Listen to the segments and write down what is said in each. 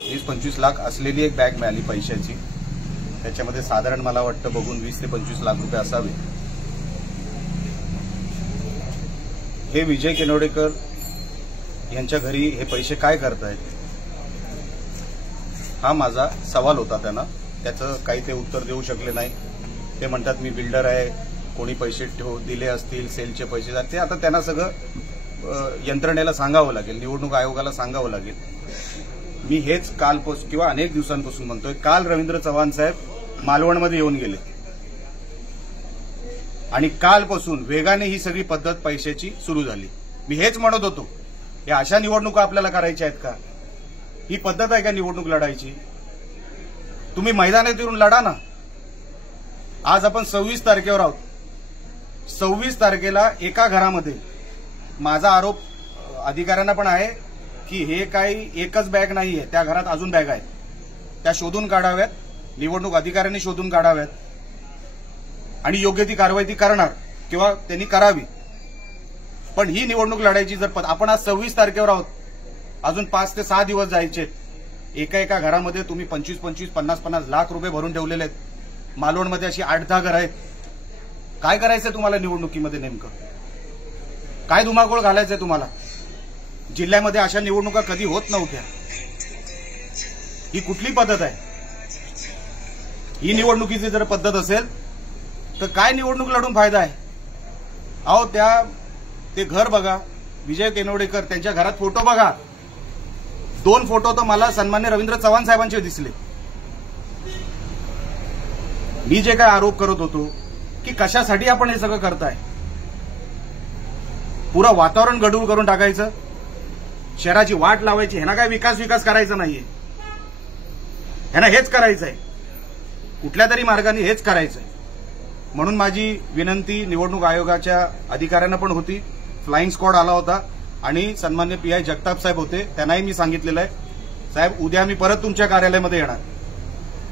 20-25 लाख असलेली एक बॅग मिळाली पैशाची। त्याच्यामध्ये साधारण मला वाटतं बघून 20 ते 25 लाख रुपये असावे। हे विजय केनवडेकर यांच्या घरी हे पैसे काय करतायत हा माझा सवाल होता त्यांना। त्याचं काही ते उत्तर देऊ शकले नाही। ते म्हणतात मी बिल्डर आहे, कोणी पैसे दिले असतील, सेलचे पैसे जाते। आता त्यांना सगळं यंत्रणेला सांगावं लागेल, निवडणूक आयोगाला सांगावं लागेल। मी हेच कालपासून किंवा अनेक दिवसांपासून म्हणतोय। काल रवींद्र चव्हाण साहेब मालवणमध्ये येऊन गेले आणि कालपासून वेगाने ही सगळी पद्धत पैशाची सुरू झाली। मी हेच म्हणत होतो, या अशा निवडणुका आपल्याला करायच्या आहेत का? ही पद्धत आहे का निवडणूक लढायची? तुम्ही मैदानात येऊन लढा ना। आज आपण 26 तारखेवर आहोत। 26 तारखेला एका घरामध्ये माझा आरोप अधिकाऱ्यांना पण आहे की हे काही एकच बॅग नाहीये, त्या घरात अजून बॅग आहेत, त्या शोधून काढाव्यात, निवडणूक अधिकाऱ्यांनी शोधून काढाव्यात आणि योग्य ती कारवाई ती करणार किंवा त्यांनी करावी। पण ही निवडणूक लढायची जर आपण आज 26 तारखेवर आहोत, अजून 5 ते 6 दिवस जायचे। एका घरामध्ये तुम्ही 25-25, 50-50 लाख रुपये भरून ठेवलेले आहेत। मालवणमध्ये अशी 8-10 घरं आहेत। काय करायचंय तुम्हाला निवडणुकीमध्ये? नेमकं काय धुमाकूळ घालायचंय तुम्हाला? जिल्ह्यामध्ये अशा निवडणुका कधी होत नव्हत्या। ही कुठली पद्धत आहे? ही निवडणुकीची जर पद्धत असेल तर काय निवडणूक लढून फायदा आहे? अहो ते घर बघा, विजय केनवडेकर त्यांच्या घरात फोटो बघा। 2 फोटो तर मला सन्मान्य रवींद्र चव्हाण साहेबांचे दिसले। मी जे काय आरोप करत होतो की कशासाठी आपण हे सगळं करताय, पुरा वातावरण गढूळ करून टाकायचं, शहराची वाट लावायची, ह्यांना काय विकास करायचा नाहीये, ह्यांना हेच करायचंय, कुठल्या तरी मार्गाने हेच करायचंय। म्हणून माझी विनंती निवडणूक आयोगाच्या अधिकाऱ्यांना पण होती। फ्लाइंग स्क्वॉड आला होता आणि सन्मान्य PI जगताप साहेब होते, त्यांनाही मी सांगितलेलं आहे, साहेब उद्या मी परत तुमच्या कार्यालयामध्ये येणार,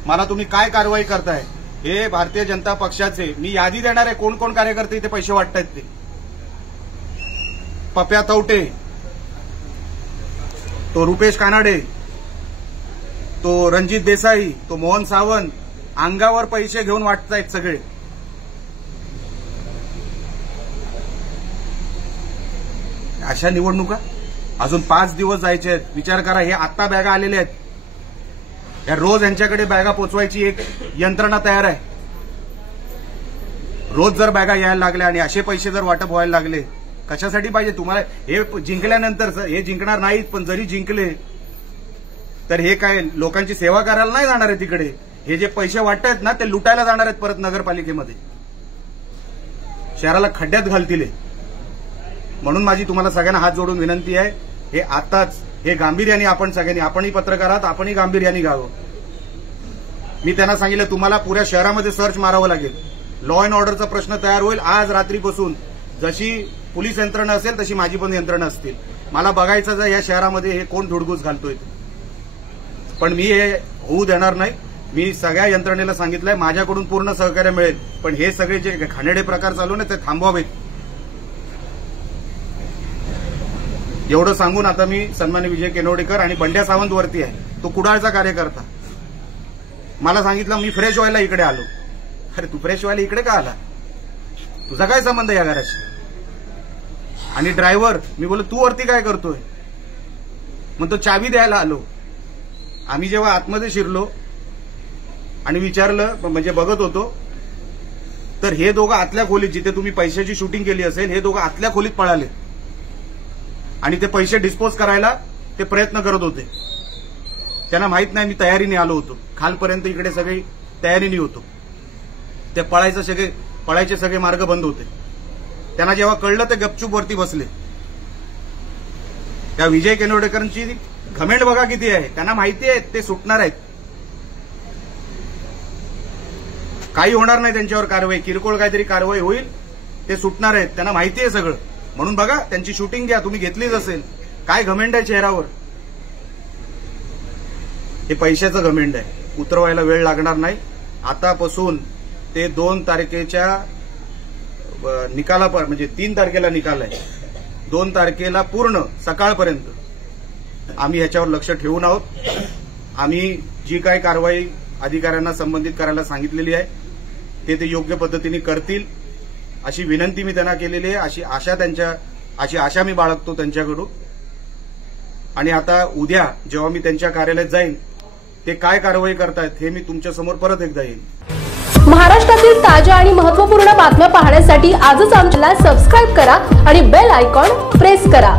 मला तुम्ही काय कारवाई करताय हे भारतीय जनता पक्षाचे मी यादी देणार आहे। कोण कोण कार्यकर्ते इथे पैसे वाटतायत ते? पप्या तवटे, तो रुपेश कानाडे, तो रणजित देसाई, तो मोहन सावंत, अंगावर पैसे घेऊन वाटतायत सगळे। अशा निवडणुका अजून 5 दिवस जायचे आहेत। विचार करा, हे आत्ता बॅगा आलेल्या आहेत, या रोज यांच्याकडे बॅगा पोचवायची एक यंत्रणा तयार आहे। रोज जर बॅगा यायला लागल्या आणि असे पैसे जर वाटप व्हायला लागले, कशासाठी पाहिजे तुम्हाला? हे जिंकल्यानंतर हे जिंकणार नाहीत, पण जरी जिंकले तर हे काय लोकांची सेवा करायला नाही जाणार आहे तिकडे। हे जे पैसे वाटतायत ना, ते लुटायला जाणार आहेत परत नगरपालिकेमध्ये, शहराला खड्ड्यात घालतील। म्हणून माझी तुम्हाला सगळ्यांना हात जोडून विनंती आहे, हे आताच हे गांभीर्याने आपण सगळ्यांनी, आपणही पत्रकार आहात, आपणही गांभीर्याने घ्यावं। मी त्यांना सांगितलं तुम्हाला पुऱ्या शहरामध्ये सर्च मारावं लागेल, लॉ अँड ऑर्डरचा प्रश्न तयार होईल। आज रात्रीपासून जशी पोलीस यंत्रणा असेल तशी माझी पण यंत्रणा असतील। मला बघायचं या शहरामध्ये हे कोण धुडगूस घालतोय, पण मी हे होऊ देणार नाही। मी सगळ्या यंत्रणेला सांगितलंय माझ्याकडून पूर्ण सहकार्य मिळेल, पण हे सगळे जे घाणेरडे प्रकार चालू ना ते थांबवावेत। एवढं सांगून आता मी सन्मान्य विजय केनवडेकर आणि बंड्या सावंत वरती आहे, तो कुडाळचा कार्यकर्ता, मला सांगितलं मी फ्रेश व्हायला इकडे आलो। अरे तू फ्रेश व्हायला इकडे का आला? तुझा काय संबंध या घराशी? आणि ड्रायव्हर, मी बोललो तू वरती काय करतोय? मग तो चावी द्यायला आलो। आम्ही जेव्हा आतमध्ये शिरलो आणि विचारलं, म्हणजे बघत होतो, तर हे दोघं आतल्या खोलीत, जिथे तुम्ही पैशाची शूटिंग केली असेल, हे दोघं आतल्या खोलीत पळाले आणि ते पैसे डिस्पोज करायला ते प्रयत्न करत होते। त्यांना माहित नाही मी तयारीने आलो होतो, खालपर्यंत इकडे सगळी तयारीने होतो। ते पळायचे सगळे मार्ग बंद होते। त्यांना जेव्हा कळलं ते गपचूप वरती बसले। त्या विजय केनवडेकरांची घमेंड बघा किती आहे, त्यांना माहिती आहे ते सुटणार आहेत, काही होणार नाही त्यांच्यावर कारवाई, किरकोळ काहीतरी कारवाई होईल, ते सुटणार आहेत, त्यांना माहिती आहे सगळं। म्हणून बघा त्यांची शूटिंग घ्या, तुम्ही घेतलीच असेल। काय घमेंड आहे चेहऱ्यावर? हे पैशाचं घमेंड आहे, उतरवायला वेळ लागणार नाही। आतापासून ते 2 तारखेच्या निकाला, म्हणजे 3 तारखेला निकाल आहे, 2 तारखेला पूर्ण सकाळपर्यंत आम्ही ह्याच्यावर लक्ष ठेवून आहोत। आम्ही जी काही कारवाई अधिकाऱ्यांना संबंधित करायला सांगितलेली आहे ते योग्य पद्धतीने करतील अशी विनंती मी त्यांना केलेली आहे, अशी आशा मी बाळगतो त्यांच्याकडून. आणि आता उद्या जेव्हा मी त्यांच्या कार्यालयात जाईन ते काय कारवाई करतायत हे मी तुमच्यासमोर परत एकदा येईन. महाराष्ट्रातील ताज्या आणि महत्त्वपूर्ण बातम्या पाहण्यासाठी आजच आमच्याला सबस्क्राईब करा आणि बेल आयकॉन प्रेस करा.